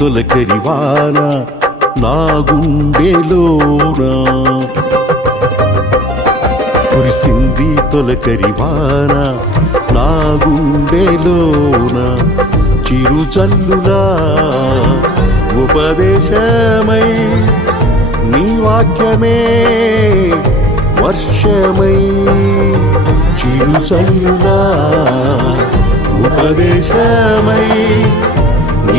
తొలకరివాన నా గుండెలోన. కురిసింది తొలకరివాన నా గుండెలోన. చిరుచల్లులా ఉపదేశమై నీ వాక్యమే వర్షమై. చిరుచల్లులా ఉపదేశమై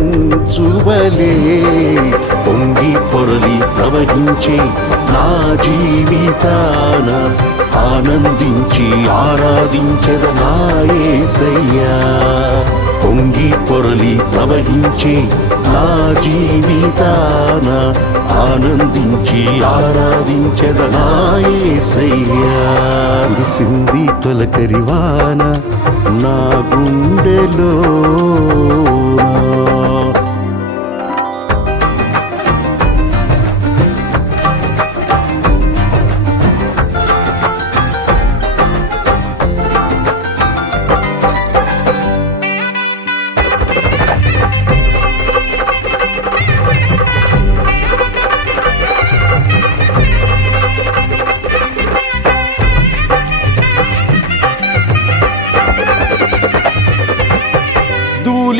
మంచువలే పొంగి పొరలి ప్రవహించే నా జీవితాన ఆనందించి ఆరాధించద నాయసయ్యా పొంగి పొరలి ప్రవహించే నా జీవితాన ఆనందించి ఆరాధించద నాయసయ్యా కురిసింది తొలకరివాన నా గుండెలో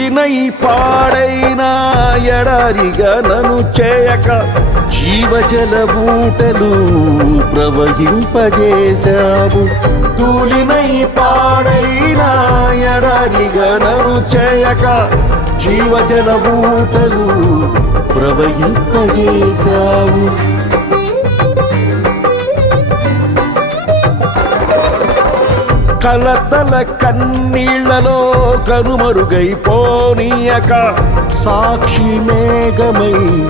ధూళినై పాడైన ఎడారిగా నను చేయక జీవజల బూటలు ప్రవహింపజేశావు. ధూళినై పాడైన ఎడారిగా నను చేయక జీవజల బూటలు ప్రవహింపజేశావు. కలతల కన్నీళ్ళలో కనుమరుగైపోనీయక. సాక్షి మేఘమై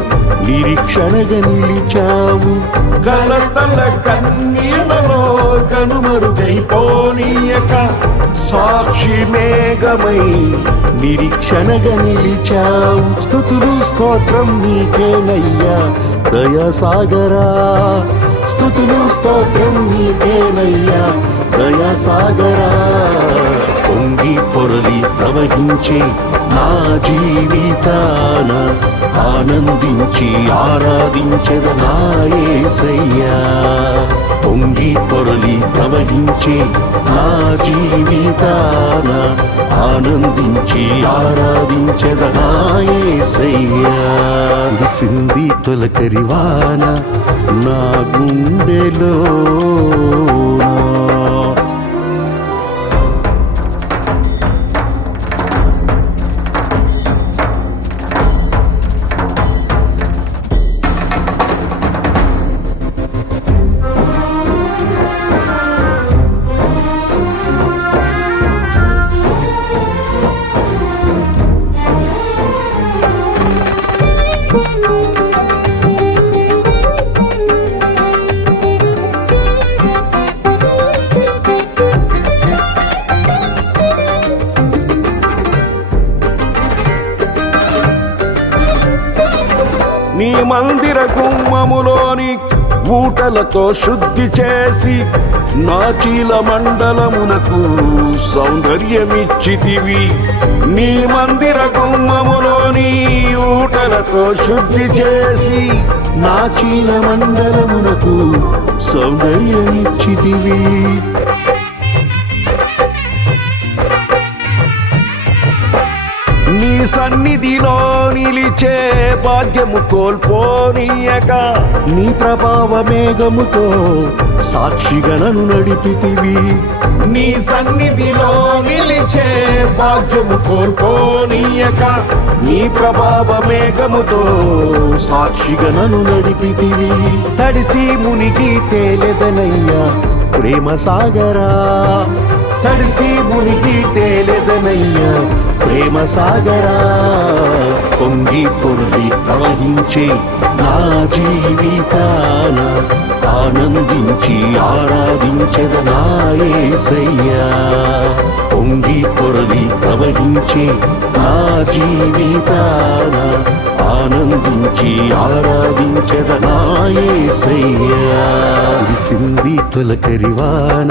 నిరీక్షణగా నిలిచావు. కలతల కన్నీళ్ళలో కనుమరుగైపోనీయక. సాక్షి మేఘమై నిరీక్షణగా నిలిచావు. స్థుతులు స్తోత్రం నీకేనయ్యా దయాసాగరా. స్థుతులు స్తోత్రం నీకేనయ్యా దయాసాగరా పొంగి పొరలి ప్రవహించే నా జీవితాన ఆనందించి ఆరాధించద నాయసయ్యా పొంగి పొరలి ప్రవహించే నా జీవితాన ఆనందించి ఆరాధించద నాయసయ్యా కురిసింది తొలకరివాన నా గుండెలో నీ మందిర గుమ్మములోని బూటలతో శుద్ధి చేసి నాచీల మండలమునకు సౌందర్యమిచ్చితివి. నీ మందిర గుమ్మములోని ఊటలతో శుద్ధి చేసి నాచీల మండలమునకు సౌందర్యమిచ్చితివి. సన్నిధిలో నిలిచే భాగ్యము కోల్పోనీయక. నీ ప్రభావ మేఘముతో సాక్షిగణను నడిపితివి. నీ సన్నిధిలో నిలిచే భాగ్యము కోల్పోనీయక. నీ ప్రభావ మేఘముతో సాక్షిగణను నడిపితివి. తడిసి మునిగి తేలెదనయ్యా. ప్రేమ సాగరా. తడిసి మునిగి తేలెదనయ్యా. ప్రేమ సాగరా పొంగి పొర్లి ప్రవహించే నా జీవితాన ఆనందించి ఆరాధించద నాయసయ్యా పొంగి పొరలి ప్రవహించే నా జీవితాన ఆనందించి ఆరాధించద నాయసయ్యా సింది తొలకరివాన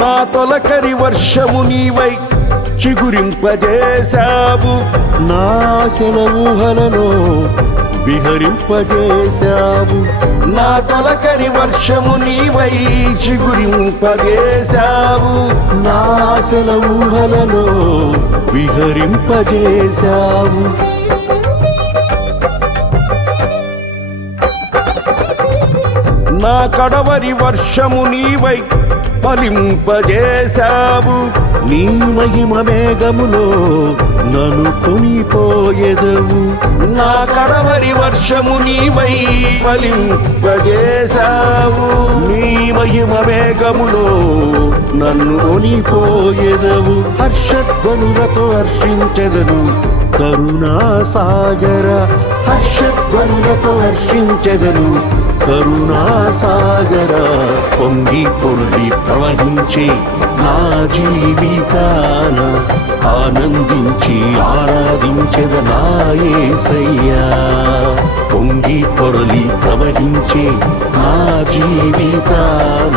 నా తొలకరి వర్షము నీవై చిగురింపజేశావు. నా సెలవుహలలో విహరింపజేశావు. నా తొలకరి వర్షము నీవై చిగురింపజేశావు. నా సెలవుహలలో విహరింపజేశావు. నా కడవరి వర్షము నీవై పలింపజేశావు నీ మహిమ మేఘములో నన్ను కొనిపోయెదవు నా కడవరి వర్షము నీవై పలింపజేశావు నీ మహిమ మేఘములో నన్ను కొనిపోయెదవు హర్షధ్వనులతో హర్షించెదను కరుణా సాగర హర్షధ్వనులతో హర్షించెదను కరుణాసాగర. పొంగి పొర్లి ప్రవహించే నా జీవితాన ఆనందించి ఆరాధించెద నాయసయ్యా పొంగి పొరలి ప్రవహించే నా జీవితాన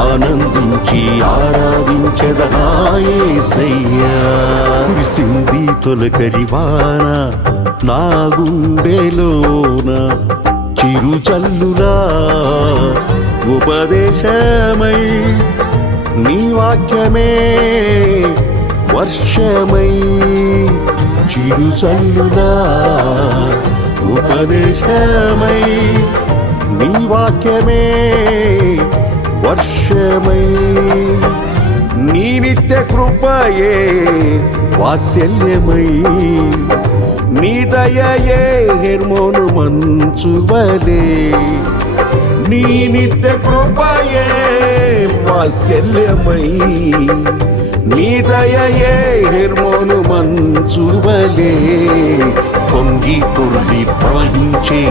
ఆనందించి ఆరాధించెద నాయసయ్యా కురిసింది తొలకరివాన నా గుండెలోన చిరుచల్లురా. ఉపదేశమై నీ వాక్యమే వర్షమై చిరుచల్లురా. ఉపదేశమై నీ వాక్యమే వర్షమై నీ నిత్య కృపయే వాత్సల్యమై. నీ దయయే హెర్మోను మంచువలే. నీ నిత్య కృపయే వాత్సల్యమై. నీ దయయే హెర్మోను మంచువలే. పొంగి పొర్లి ప్రవహించే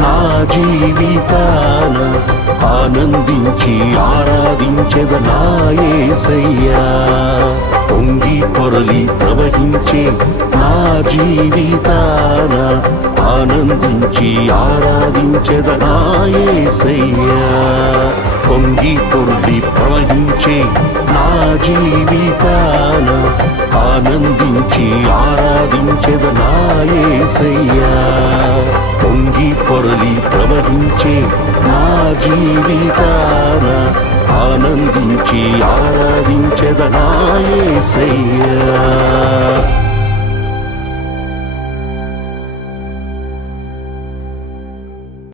నా జీవితాన ఆనందించి ఆరాధించద నాయసయ్యా పొంగి పొరలి ప్రవహించే నా జీవితాన ఆనందించి ఆరాధించదనాయసయ్యా పొంగి పొరలి ప్రవహించే నా జీవితాన ఆనందించి ఆరాధించదనాయసయ్యా పొంగి పొరలి ప్రవహించే నా జీవితాన ఆనందించి ఆరాధించదనాయే సయ్యా